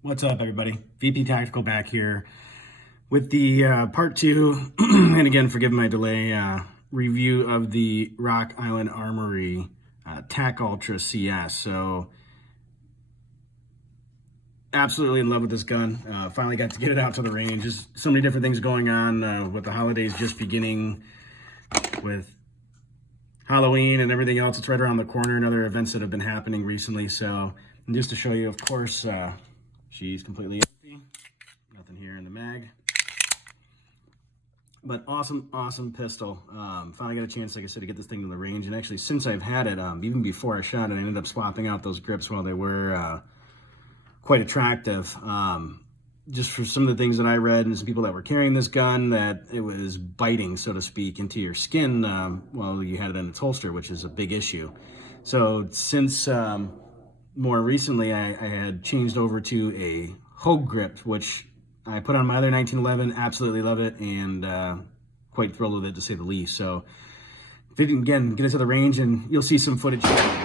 What's up, everybody? VP Tactical back here with the part two, and again, forgive my delay, review of the Rock Island Armory TAC Ultra CS. So, absolutely in love with this gun. Finally got to get it out to the range. Just so many different things going on with the holidays just beginning, with Halloween and everything else. It's right around the corner, and other events that have been happening recently. So, and just to show you, of course, she's completely empty. Nothing here in the mag. But awesome pistol. Finally got a chance, like I said, to get this thing to the range. And actually, since I've had it, even before I shot it, I ended up swapping out those grips while they were quite attractive. Just for some of the things that I read and some people that were carrying this gun, that it was biting, so to speak, into your skin while you had it in its holster, which is a big issue. So since more recently, I had changed over to a hogue grip, which I put on my other 1911, absolutely love it, and quite thrilled with it, to say the least. So, again, get it to the range, and you'll see some footage here.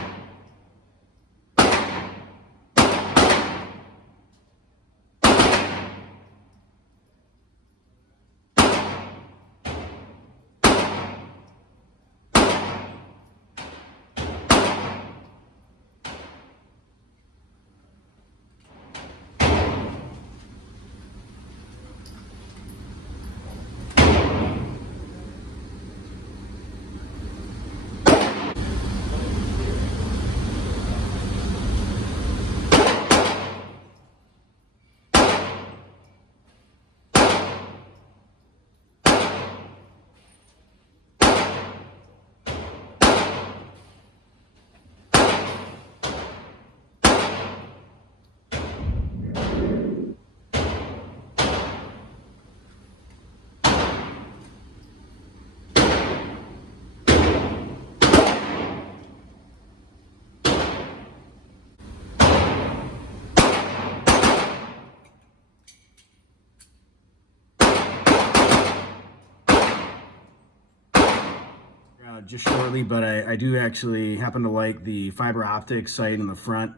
Just shortly, but I do actually happen to like the fiber optic sight in the front.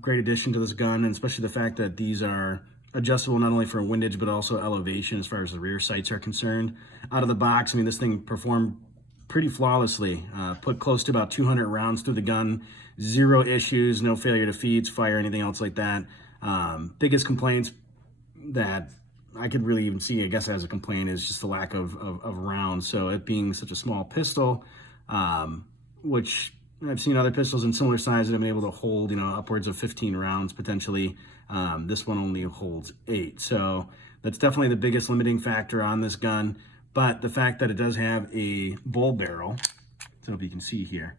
Great addition to this gun, and especially the fact that these are adjustable not only for windage but also elevation as far as the rear sights are concerned. Out of the box, I mean, this thing performed pretty flawlessly. Put close to about 200 rounds through the gun, zero issues, no failure to feeds, fire, anything else like that. Biggest complaints that I could really even see, I guess, as a complaint, is just the lack of rounds. So it being such a small pistol, which I've seen other pistols in similar size that have been able to hold, upwards of 15 rounds potentially. This one only holds 8. So that's definitely the biggest limiting factor on this gun. But the fact that it does have a bull barrel, so if you can see here,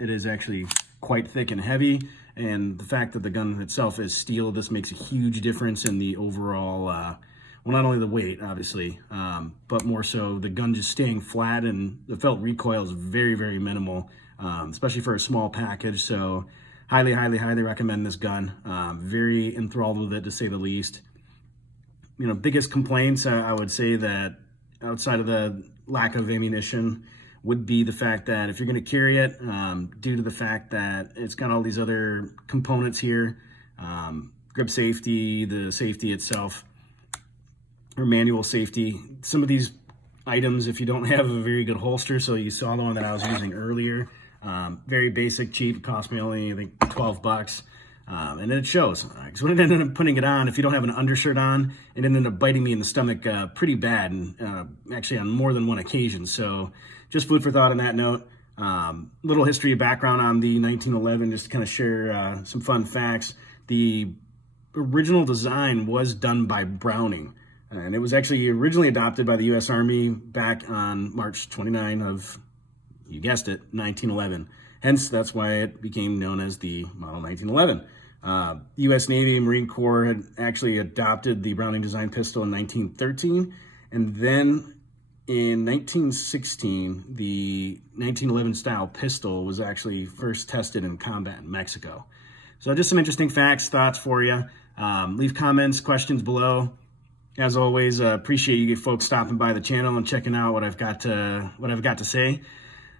it is actually quite thick and heavy. And the fact that the gun itself is steel, this makes a huge difference in the overall, well, not only the weight, obviously, but more so the gun just staying flat, and the felt recoil is very minimal, especially for a small package. So highly recommend this gun. Very enthralled with it, to say the least. Biggest complaints, I would say that outside of the lack of ammunition would be the fact that if you're going to carry it, due to the fact that it's got all these other components here, grip safety, the safety itself, or manual safety, some of these items, if you don't have a very good holster, so you saw the one that I was using earlier, very basic, cheap, cost me only, I think, 12 bucks. And then it shows. Because when I ended up putting it on, if you don't have an undershirt on, it ended up biting me in the stomach pretty bad, and actually on more than one occasion. So just food for thought on that note. Little history of background on the 1911, just to kind of share some fun facts. The original design was done by Browning, and it was actually originally adopted by the U.S. Army back on March 29 of, you guessed it, 1911. Hence, that's why it became known as the Model 1911. U.S. Navy and Marine Corps had actually adopted the Browning design pistol in 1913. And then in 1916, the 1911 style pistol was actually first tested in combat in Mexico. So just some interesting facts, thoughts for you. Leave comments, questions below. As always, appreciate you folks stopping by the channel and checking out what I've got to say.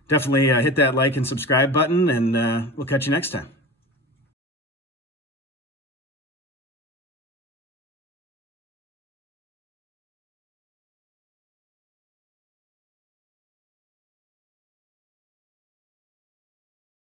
Definitely hit that like and subscribe button, and we'll catch you next time.